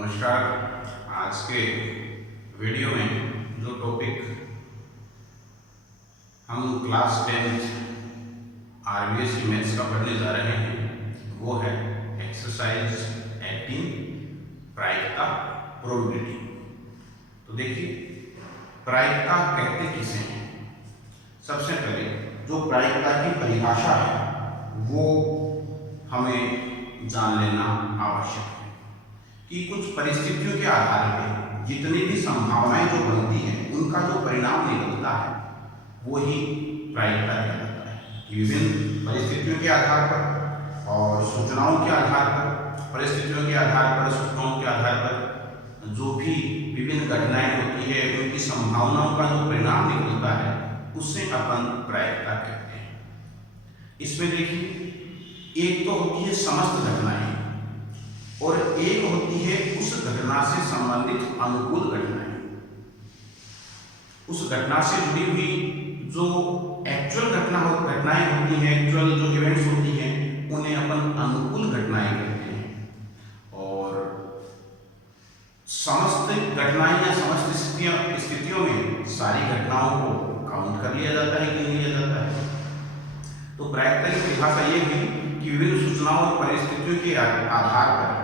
नमस्कार। आज के वीडियो में जो टॉपिक हम क्लास 10 आरबीएस मैथ्स का पढ़ने जा रहे हैं वो है एक्सरसाइज 18 प्रायिकता प्रोबेबिलिटी। तो देखिए, प्रायिकता कहते किसे हैं। सबसे पहले जो प्रायिकता की परिभाषा है वो हमें जान लेना आवश्यक है कि कुछ परिस्थितियों के आधार पर जितनी भी संभावनाएं जो बनती हैं उनका जो परिणाम निकलता है वो ही प्रायिकता कहलाता है। विभिन्न परिस्थितियों के आधार पर और सूचनाओं के आधार पर, परिस्थितियों के आधार पर, सूचनाओं के आधार पर जो भी विभिन्न घटनाएं होती है उनकी संभावनाओं का जो परिणाम निकलता है उससे अपन प्रायिकता कहते हैं। इसमें देखिए, एक तो होती है समस्त घटनाएं और एक होती है उस घटना से संबंधित अनुकूल घटनाएं। उस घटना से जुड़ी हुई जो एक्चुअल घटनाएं होती हैं, एक्चुअल जो इवेंट्स होती हैं उन्हें अपन अनुकूल घटनाएं कहते हैं। और समस्त घटनाएं या समस्त स्थितियों में सारी घटनाओं को काउंट कर लिया जाता है कि नहीं लिया जाता है। तो प्रायिकता की परिभाषा ये हुई कि विभिन्न सूचनाओं और परिस्थितियों के आधार पर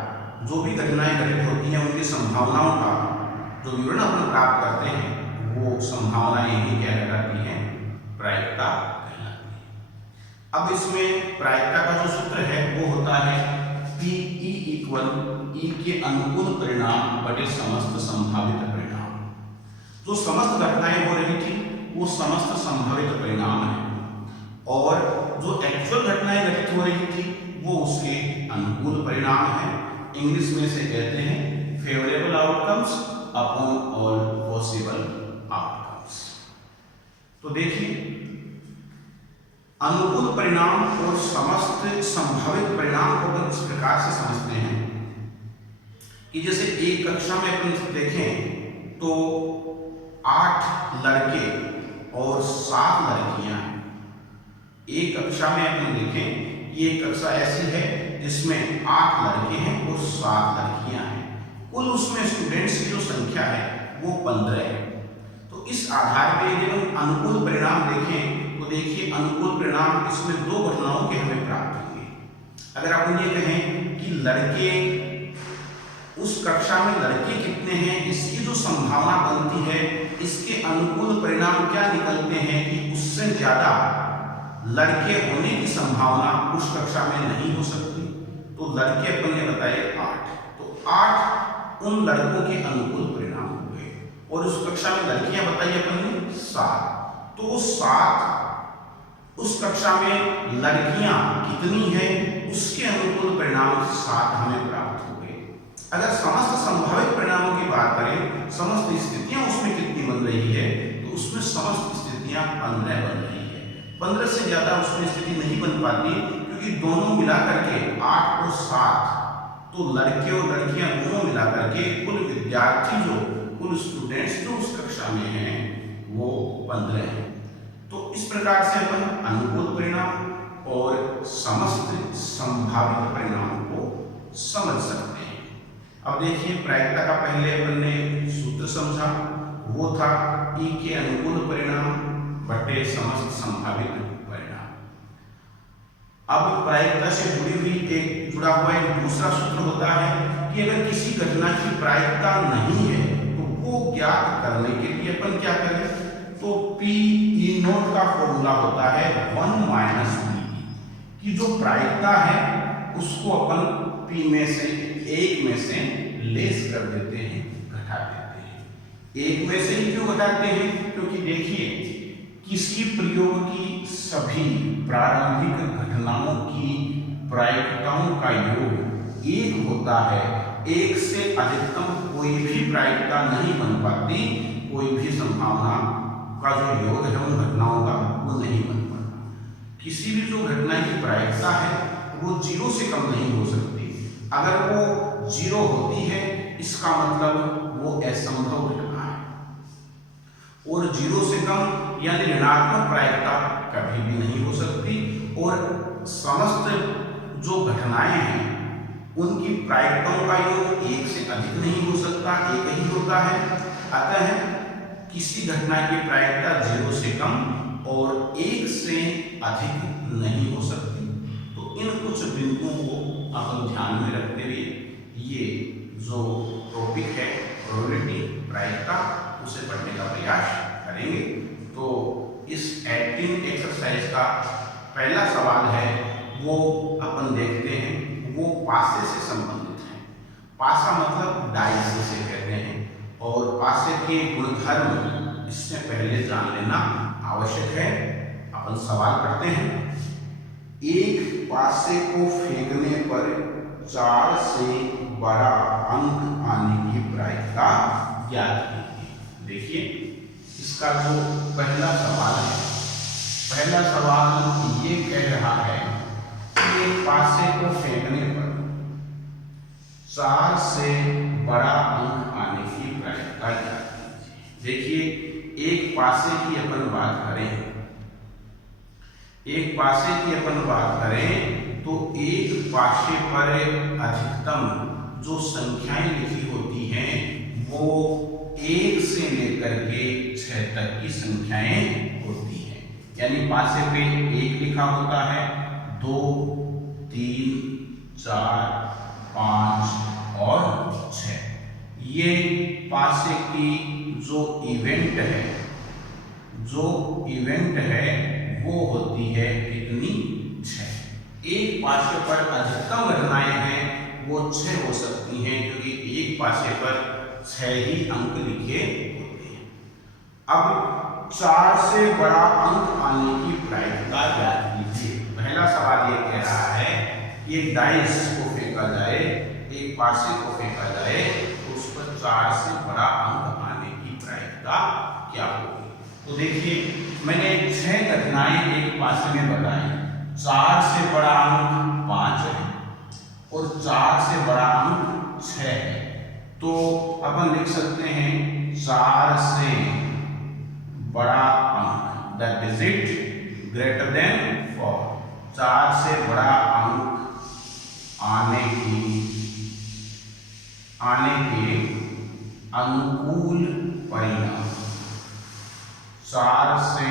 जो भी घटनाएं घटित होती हैं उनकी संभावनाओं का जो विवरण अपन प्राप्त करते हैं वो संभावनाएं ही क्या कहलाती हैं, प्रायिकता कहलाती है। अब इसमें प्रायिकता का जो सूत्र है वो होता है PE = E के अनुकूल परिणाम बटे समस्त संभावित परिणाम। जो समस्त घटनाएं हो रही थी वो समस्त संभावित परिणाम है और जो एक्चुअल घटनाएं घटित हो रही थी वो उसके अनुकूल परिणाम है। इंग्लिश में से कहते हैं favourable outcomes upon all possible outcomes. तो देखिए, अनुकूल परिणाम और समस्त संभावित परिणाम को अपन इस प्रकार से समझते हैं कि जैसे एक कक्षा में अपन देखें तो 8 लड़के और 7 लड़कियां हैं। एक कक्षा में अपन देखें, ये कक्षा ऐसी है जिसमें 8 लड़के हैं और 7 लड़कियां हैं। कुल उसमें स्टूडेंट्स की जो संख्या है वो 15 है। तो इस आधार पर यदि हम अनुकूल परिणाम देखें तो देखिए, अनुकूल परिणाम इसमें 2 घटनाओं के हमें प्राप्त होंगे। अगर आप ये कहें कि लड़के, उस कक्षा में लड़के कितने हैं इसकी जो संभावना बनती है, इसके अनुकूल परिणाम क्या निकलते हैं कि उससे ज्यादा लड़के होने की संभावना उस कक्षा में नहीं हो सकती। तो लड़के अपन ने बताए 8, तो 8 उन लड़कों के अनुकूल परिणाम हुए और उस कक्षा में लड़कियां बताई अपन ने 7, तो 7 उस कक्षा में लड़कियां कितनी हैं उसके अनुकूल परिणाम 7 हमें प्राप्त हुए। अगर समस्त संभावित परिणामों की बात करें, समस्त स्थितियां उसमें कितनी बन रही है, तो उसमें समस्त स्थितियां 15 बन रही है। 15 से ज्यादा उसमें स्थिति नहीं बन पाती क्योंकि दोनों मिलाकर के 8 और 7, तो लड़के और लड़कियां दोनों मिलाकर के कुल विद्यार्थी जो, कुल स्टूडेंट्स जो उस कक्षा में हैं वो 15 हैं। तो इस प्रकार से अपन अनुकूल परिणाम और समस्त संभावित परिणाम को समझ सकते हैं। अब देखिए, प्रायिकता का पहले अपन ने सूत्र समझा, वो था E के अनुकूल परिणाम बटे समस्त संभावित परिणाम। अब प्रायिकता से जुड़ा हुआ एक दूसरा सूत्र होता है कि अगर किसी घटना की प्रायिकता नहीं है तो वो ज्ञात करने के लिए अपन क्या करें, तो PE0 का फॉर्मूला होता है 1 - PE की जो प्रायिकता है उसको अपन P में से 1 में से लेस कर देते हैं, घटा देते हैं। 1 में से ही क्यों घटाते हैं, क्योंकि देखिए, किसी प्रयोग की सभी प्रारंभिक घटनाओं की प्रायिकताओं का योग 1 होता है। 1 से अधिकतम कोई भी प्रायिकता नहीं बन पाती, कोई भी संभावना का जो योग है उन घटनाओं का वो नहीं बन पाता। किसी भी जो घटना की प्रायिकता है वो 0 से कम नहीं हो सकती। अगर वो 0 होती है इसका मतलब वो असंभव घटना है, और 0 से कम यानी ऋणात्मक प्रायिकता कभी भी नहीं हो सकती। और समस्त जो घटनाएं हैं उनकी प्रायिकताओं का योग एक से अधिक नहीं हो सकता, एक ही होता है। अतः किसी घटना की प्रायिकता 0 से कम और 1 से अधिक नहीं हो सकती। तो इन कुछ बिंदुओं को अपन ध्यान में रखते हुए ये जो टॉपिक है प्रोबेबिलिटी, प्रायिकता, उसे पढ़ने का प्रयास करेंगे। तो इस 18 एक्सरसाइज का पहला सवाल है वो अपन देखते हैं, वो पासे से संबंधित है। पासा मतलब डाइस जिसे कहते हैं, और पासे के गुणधर्म इससे पहले जान लेना आवश्यक है। अपन सवाल पढ़ते हैं। एक पासे को फेंकने पर 4 से बड़ा अंक आने की प्रायिकता ज्ञात कीजिए। देखिए इसका जो पहला सवाल है, पहला सवाल ये कह रहा है कि एक पासे को फेंकने पर 4 से बड़ा अंक आने की प्रायिकता ज्ञात कीजिए। देखिए एक पासे की अपन बात करें, एक पासे की अपन बात करें तो एक पासे पर अधिकतम जो संख्याएं लिखी होती हैं वो 1 से लेकर के 6 तक की संख्याएं होती हैं। यानी पासे पे 1 लिखा होता है, 2, 3, 4, 5 और 6। ये पासे की जो इवेंट है, जो इवेंट है वो होती है कितनी? 6। एक पासे पर अधिकतम घटनाएं हैं वो 6 हो सकती हैं, क्योंकि एक पासे पर 6 ही अंक लिखे होते हैं। अब 4 से बड़ा अंक आने की प्रायिकता ज्ञात कीजिए। पहला सवाल ये कह रहा है कि एक डाइस को फेंका जाए, एक पासे को फेंका जाए तो उस पर 4 से बड़ा अंक आने की प्रायिकता क्या होगी। तो देखिए मैंने 6 घटनाएं एक पासे में बताई। 4 से बड़ा अंक 5 है और 4 से बड़ा अंक 6 है। तो अपन लिख सकते हैं 4 से बड़ा अंक, द डिजिट ग्रेटर देन 4। 4 से बड़ा अंक आने के अनुकूल परिणाम। 4 से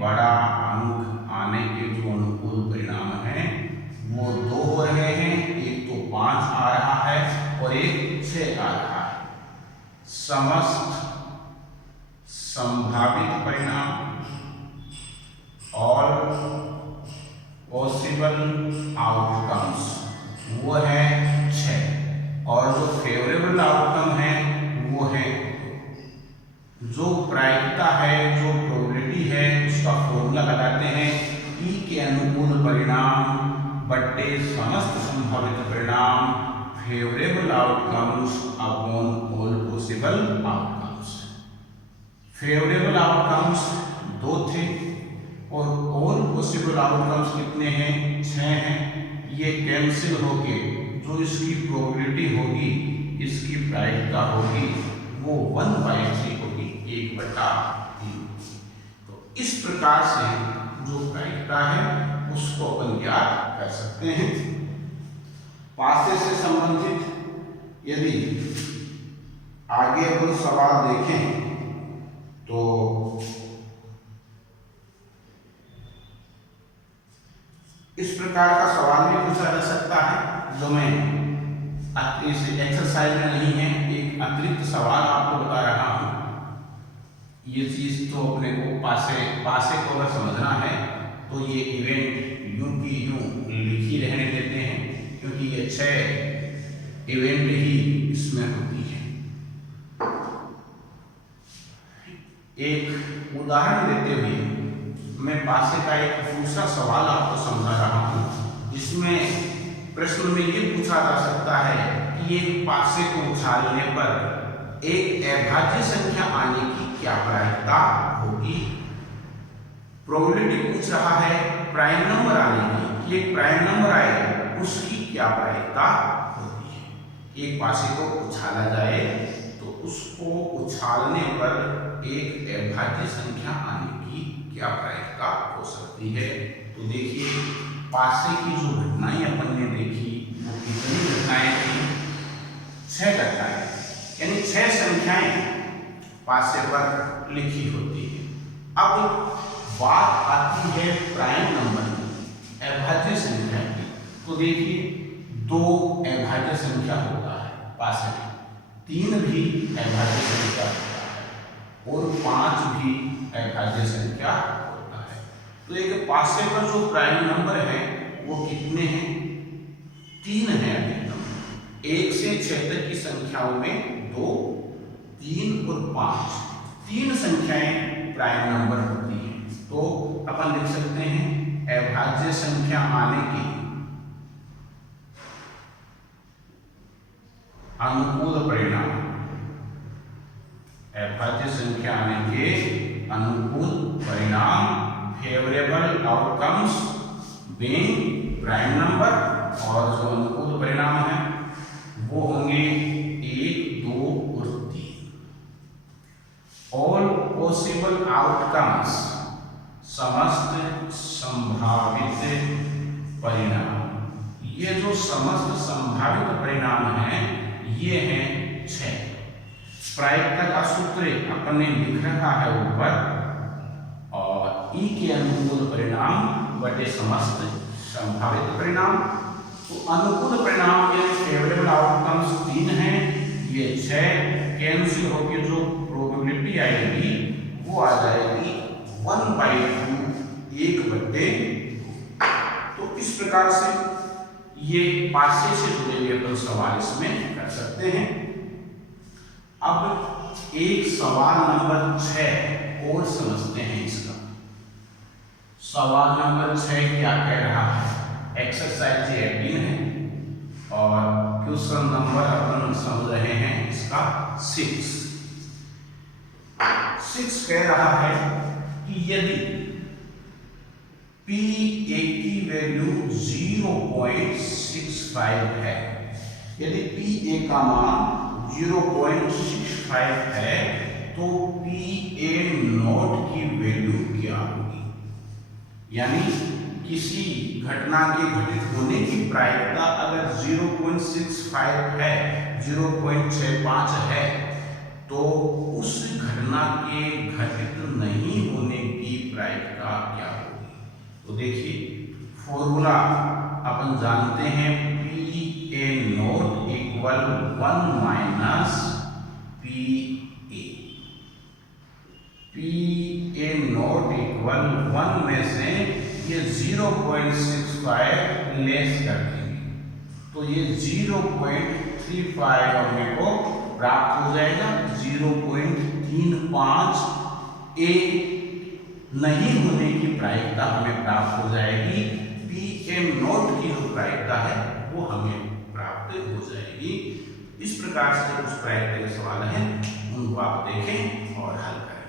बड़ा अंक आने के जो अनुकूल परिणाम हैं वो 2 हो रहे हैं। एक तो 5 आ रहा है और एक 6 आ रहा है। समस्त संभावित परिणाम, ऑल पॉसिबल आउटकम्स, वो है 6। और जो फेवरेबल आउटकम है वो है, जो प्रायिकता है, जो प्रोबेबिलिटी है, उसका फॉर्मूला लगाते हैं ई के अनुकूल परिणाम बट्टे समस्त संभावित परिणाम, favourable outcomes upon all possible outcomes. Favourable outcomes 2 थे और ऑल पॉसिबल आउटकम्स कितने हैं? 6 हैं। ये कैंसिल होके जो इसकी प्रोबेबिलिटी होगी, इसकी प्रायिकता होगी, वो 1/3 होगी, 1/3। तो इस प्रकार से जो प्रायिकता है उसको अपन ज्ञात कर सकते हैं। पासे से संबंधित यदि आगे अपन सवाल देखें तो इस प्रकार का सवाल भी पूछा जा सकता है, जो मैं इस एक्सरसाइज में नहीं है, एक अतिरिक्त सवाल आपको बता रहा हूं। ये चीज तो अपने को पासे को अगर समझना है तो ये इवेंट यूं की यूं लिखी रहने देते हैं, क्योंकि ये 6 इवेंट ही इसमें होती है। एक उदाहरण देते हुए मैं पासे का एक दूसरा सवाल आपको समझा रहा हूं, जिसमें प्रश्न में ये पूछा जा सकता है कि एक पासे को उछालने पर एक अभाज्य संख्या आने की क्या प्रायिकता होगी। प्रोबेबिलिटी पूछ रहा है प्राइम नंबर आने की, कि एक प्राइम नंबर आए उसकी क्या प्रायिकता होती है। एक पासे को उछाला जाए तो उसको उछालने पर एक अभाज्य संख्या आने की क्या प्रायिकता हो सकती है। तो देखिए पासे की जो घटनाएं अपन ने देखी वो कितनी घटनाएं थी? 6 घटनाएं, यानी 6 संख्याएं पासे पर लिखी होती है। अब बात आती है प्राइम नंबर की, अभाज्य संख्या की। तो देखिए 2 अभाज्य संख्या होता है पासे में, 3 भी अभाज्य संख्या होता है और 5 भी अभाज्य संख्या होता है। तो एक पासे पर जो प्राइम नंबर है वो कितने हैं? 3 है अधिक नंबर। 1 से 6 तक की संख्याओं में 2, 3 और 5, 3 संख्याएं प्राइम नंबर होती हैं। तो अपन लिख सकते हैं अभाज्य संख्या आने के अनुकूल परिणाम, अभाज्य संख्या आने के अनुकूल परिणाम, favourable outcomes being prime number, और जो अनुकूल परिणाम है वो होंगे 1, 2 और 3। ऑल पॉसिबल आउटकम्स, समस्त संभावित परिणाम। ये जो समस्त संभावित परिणाम हैं ये हैं 6। प्रायिकता का सूत्र अपन ने लिख रखा है ऊपर, और ई के अनुकूल परिणाम बटे समस्त संभावित परिणाम। तो अनुकूल परिणाम के फेवरेबल आउटकम्स 3 हैं, ये 6 कैंसिल होकर जो प्रोबेबिलिटी आएगी वो आ जाएगी 1/2, 1/2। तो इस प्रकार से ये पासे से जुड़े हुए अपन सवाल इसमें कर सकते हैं। अब एक सवाल नंबर 6 और समझते हैं इसका। सवाल नंबर 6 क्या कह रहा है? एक्सरसाइज 18 है और क्वेश्चन नंबर अपन समझ रहे हैं इसका 6। 6 कह रहा है कि यदि P1 की वैल्यू 0.65 है, यदि P1 का मान 0.65 है तो PA0 की वैल्यू क्या होगी? यानी किसी घटना के घटित होने की प्रायिकता अगर 0.65 है, 0.65 है, तो उस घटना के घटित नहीं होने की प्रायिकता क्या होगी? तो देखिए फॉर्मूला अपन जानते हैं, PA0 equal 1 minus PA। PA0 equal 1 में से ये 0.65 लेस कर देंगे तो ये 0.35 अपने को प्राप्त हो जाएगा। 0.35 A नहीं होने की प्रायिकता हमें प्राप्त हो जाएगी। PM0 की जो प्रायिकता है वो हमें प्राप्त हो जाएगी। इस प्रकार से उस प्रायिकता के सवाल हैं उनको आप देखें और हल करें।